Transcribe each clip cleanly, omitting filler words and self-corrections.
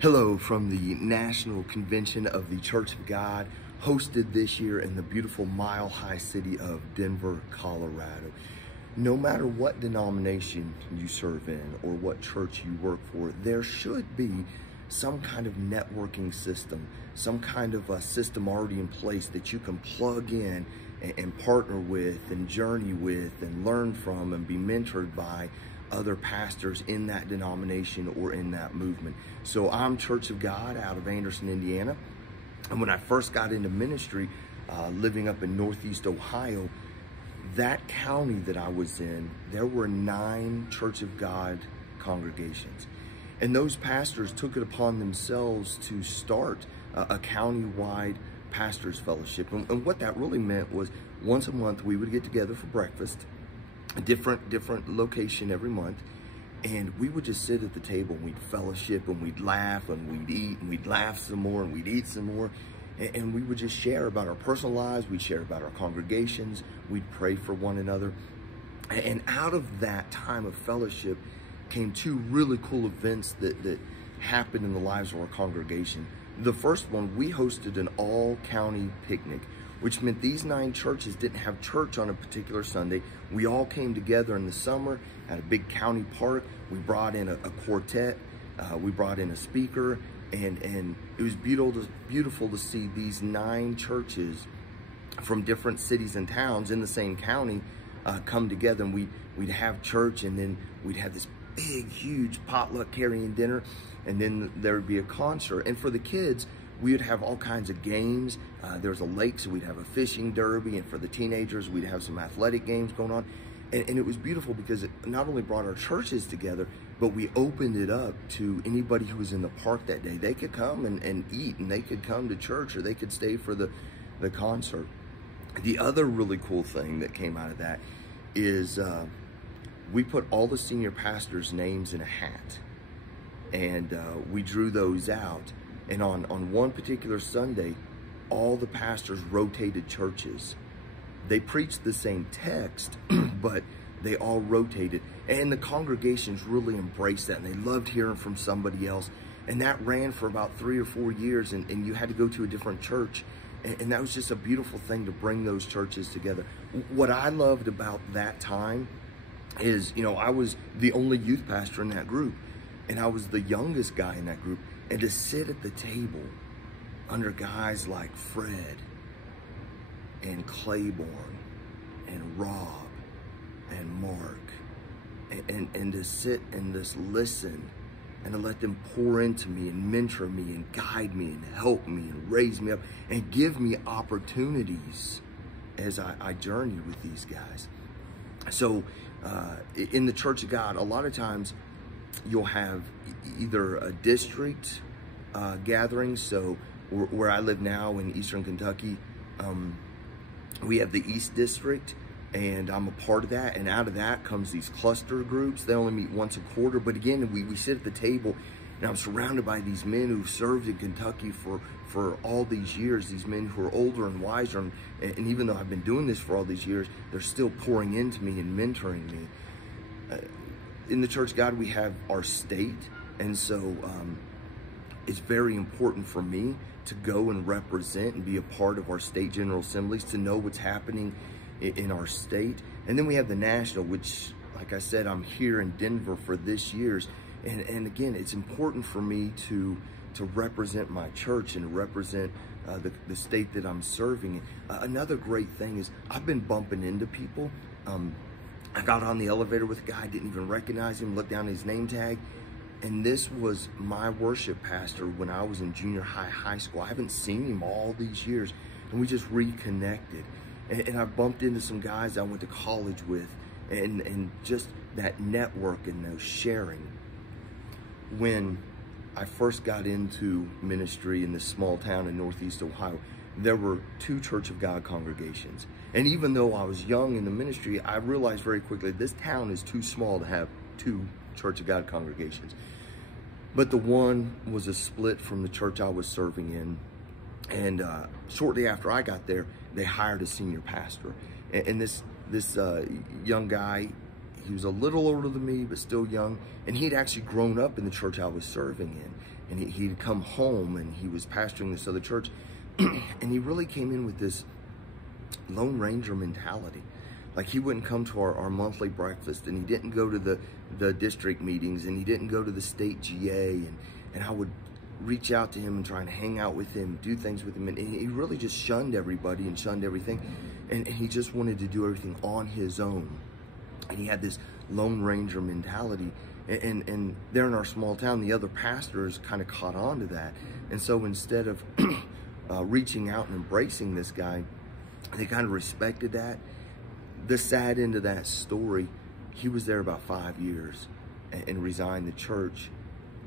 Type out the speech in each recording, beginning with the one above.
Hello from the National Convention of the Church of God, hosted this year in the beautiful Mile High city of Denver, Colorado. No matter what denomination you serve in or what church you work for, there should be some kind of networking system, some kind of a system already in place that you can plug in and partner with and journey with and learn from and be mentored by other pastors in that denomination or in that movement. So I'm Church of God out of Anderson, Indiana. And when I first got into ministry, living up in Northeast Ohio, that county that I was in, there were 9 Church of God congregations. And those pastors took it upon themselves to start a county-wide pastors fellowship. And what that really meant was once a month we would get together for breakfast, a different location every month, and we would just sit at the table and we'd fellowship and we'd laugh and we'd eat and we'd laugh some more and we'd eat some more, and we would just share about our personal lives, we'd share about our congregations, we'd pray for one another. And out of that time of fellowship came 2 really cool events that happened in the lives of our congregation. The first one, we hosted an all-county picnic, which meant these 9 churches didn't have church on a particular Sunday. We all came together in the summer at a big county park. We brought in a quartet, we brought in a speaker, and it was beautiful to see these 9 churches from different cities and towns in the same county come together, and we'd have church, and then we'd have this big, huge potluck carrying dinner, and then there would be a concert. And for the kids, we would have all kinds of games. There was a lake, so we'd have a fishing derby, and for the teenagers, we'd have some athletic games going on. And it was beautiful because it not only brought our churches together, but we opened it up to anybody who was in the park that day. They could come and eat, and they could come to church, or they could stay for the concert. The other really cool thing that came out of that is we put all the senior pastors' names in a hat, and we drew those out. And on one particular Sunday, all the pastors rotated churches. They preached the same text, but they all rotated. And the congregations really embraced that, and they loved hearing from somebody else. And that ran for about 3 or 4 years, and you had to go to a different church. And that was just a beautiful thing to bring those churches together. What I loved about that time is, you know, I was the only youth pastor in that group, and I was the youngest guy in that group. And to sit at the table under guys like Fred and Claiborne and Rob and Mark, and to sit and just listen and to let them pour into me and mentor me and guide me and help me and raise me up and give me opportunities as I journey with these guys. So in the Church of God, a lot of times you'll have either a district gathering. So where I live now in Eastern Kentucky, we have the East District, and I'm a part of that. And out of that comes these cluster groups. They only meet once a quarter. But again, we sit at the table, and I'm surrounded by these men who've served in Kentucky for all these years, these men who are older and wiser. And even though I've been doing this for all these years, they're still pouring into me and mentoring me. In the Church of God, we have our state, and so it's very important for me to go and represent and be a part of our state general assemblies, to know what's happening in our state. And then we have the national, which, like I said, I'm here in Denver for this year's, and again, it's important for me to represent my church and to represent the state that I'm serving. Another great thing is I've been bumping into people. I got on the elevator with a guy, didn't even recognize him, looked down at his name tag, and this was my worship pastor when I was in junior high school. I haven't seen him all these years, and we just reconnected. And I bumped into some guys I went to college with, and just that network and those sharing. When I first got into ministry in this small town in Northeast Ohio, there were 2 Church of God congregations. And even though I was young in the ministry, I realized very quickly this town is too small to have 2 Church of God congregations. But the one was a split from the church I was serving in. And shortly after I got there, they hired a senior pastor. And this young guy, he was a little older than me, but still young. And he'd actually grown up in the church I was serving in. And he'd come home and he was pastoring this other church. And he really came in with this Lone Ranger mentality. Like, he wouldn't come to our monthly breakfast, and he didn't go to the district meetings, and he didn't go to the state GA. And I would reach out to him and try and hang out with him, do things with him. And he really just shunned everybody and shunned everything. And he just wanted to do everything on his own. And he had this Lone Ranger mentality. And there in our small town, the other pastors kind of caught on to that. And so instead of reaching out and embracing this guy, they kind of respected that. The sad end of that story, he was there about 5 years and resigned the church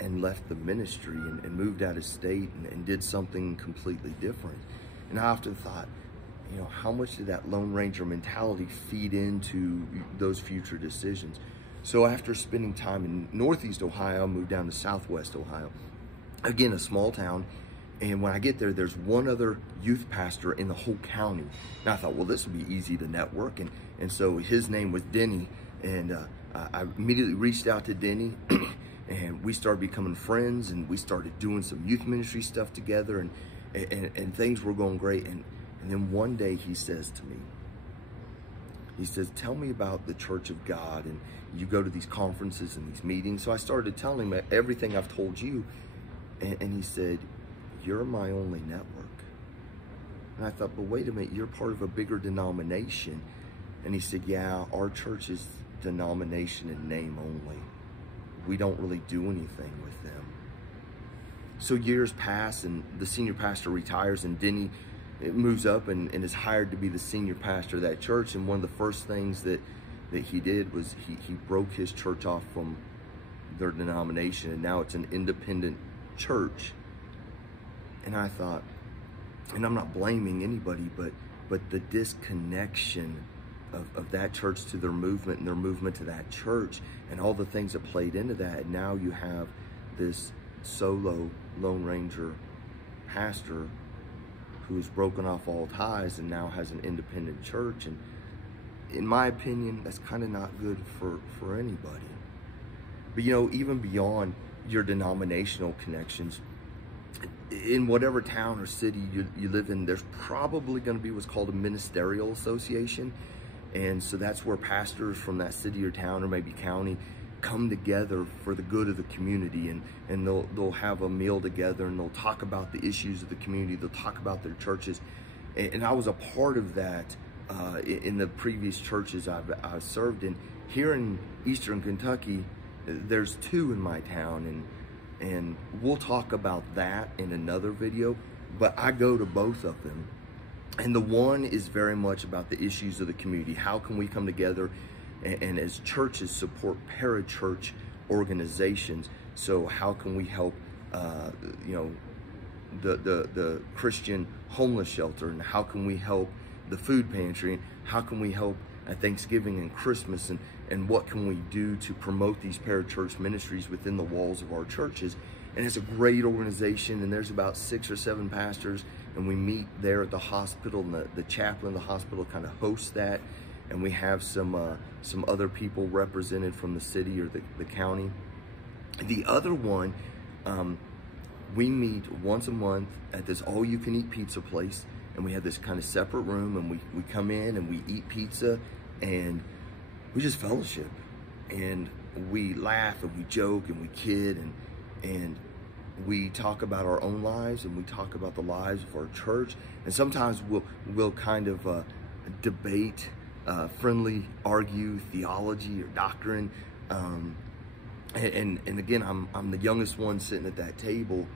and left the ministry and moved out of state and did something completely different. And I often thought, you know, how much did that Lone Ranger mentality feed into those future decisions? So after spending time in Northeast Ohio, I moved down to Southwest Ohio. Again, a small town. And when I get there, there's one other youth pastor in the whole county. And I thought, well, this would be easy to network. And so his name was Denny. And I immediately reached out to Denny. And we started becoming friends. And we started doing some youth ministry stuff together. And things were going great. And then one day he says to me, he says, tell me about the Church of God. And you go to these conferences and these meetings. So I started telling him everything I've told you. And he said, you're my only network. And I thought, but wait a minute, you're part of a bigger denomination. And he said, yeah, our church is denomination in name only. We don't really do anything with them. So years pass and the senior pastor retires, and Denny moves up and is hired to be the senior pastor of that church. And one of the first things that he did was he broke his church off from their denomination, and now it's an independent church. And I thought, and I'm not blaming anybody, but the disconnection of that church to their movement and their movement to that church and all the things that played into that. And now you have this solo Lone Ranger pastor who has broken off all ties and now has an independent church. And in my opinion, that's kind of not good for anybody. But you know, even beyond your denominational connections, in whatever town or city you live in, there's probably going to be what's called a ministerial association. And so that's where pastors from that city or town or maybe county come together for the good of the community, and they'll have a meal together, and they'll talk about the issues of the community. They'll talk about their churches. And I was a part of that in the previous churches I've served in. Here in Eastern Kentucky, there's 2 in my town, and we'll talk about that in another video, but I go to both of them. And the one is very much about the issues of the community. How can we come together and as churches support parachurch organizations? So how can we help, you know, the Christian homeless shelter, and how can we help the food pantry, and how can we help at Thanksgiving and Christmas, and what can we do to promote these parachurch ministries within the walls of our churches? And it's a great organization, and there's about 6 or 7 pastors, and we meet there at the hospital, and the chaplain of the hospital kind of hosts that, and we have some other people represented from the city or the county. The other one, we meet once a month at this all-you-can-eat pizza place, and we have this kind of separate room, and we come in and we eat pizza, and we just fellowship, and we laugh and we joke and we kid, and we talk about our own lives, and we talk about the lives of our church. And sometimes we'll kind of debate, friendly argue theology or doctrine. And again, I'm the youngest one sitting at that table,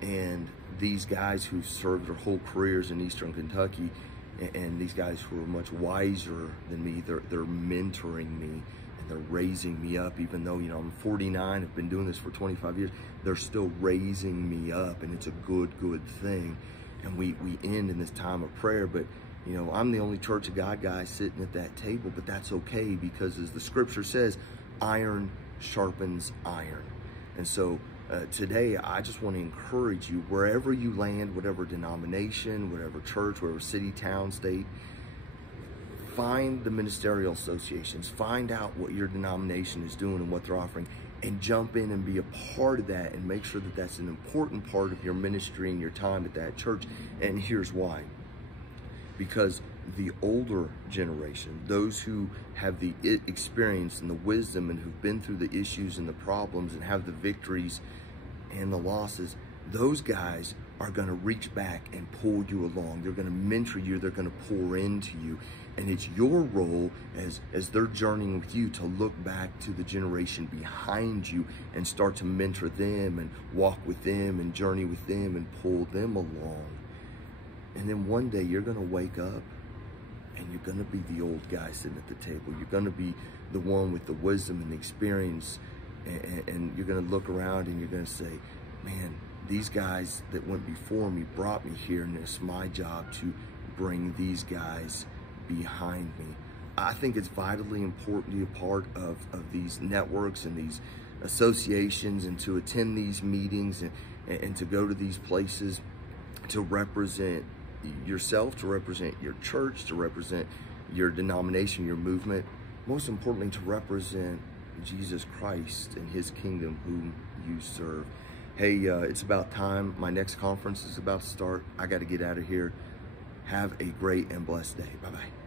and these guys who've served their whole careers in Eastern Kentucky, and these guys who are much wiser than me, they're mentoring me, and they're raising me up. Even though, you know, I'm 49, I've been doing this for 25 years, they're still raising me up, and it's a good thing. And we end in this time of prayer. But you know, I'm the only Church of God guy sitting at that table, but that's okay, because as the scripture says, iron sharpens iron. And so today, I just want to encourage you, wherever you land, whatever denomination, whatever church, whatever city, town, state, find the ministerial associations, find out what your denomination is doing and what they're offering, and jump in and be a part of that and make sure that that's an important part of your ministry and your time at that church. And here's why. Because the older generation, those who have the experience and the wisdom and who've been through the issues and the problems and have the victories and the losses, those guys are going to reach back and pull you along. They're going to mentor you. They're going to pour into you. And it's your role as they're journeying with you to look back to the generation behind you and start to mentor them and walk with them and journey with them and pull them along. And then one day you're going to wake up and you're going to be the old guy sitting at the table. You're going to be the one with the wisdom and the experience. And you're going to look around and you're going to say, man, these guys that went before me brought me here, and it's my job to bring these guys behind me. I think it's vitally important to be a part of these networks and these associations, and to attend these meetings and to go to these places to represent yourself, to represent your church, to represent your denomination, your movement, most importantly, to represent Jesus Christ and his kingdom whom you serve. Hey, it's about time. My next conference is about to start. I got to get out of here. Have a great and blessed day. Bye-bye.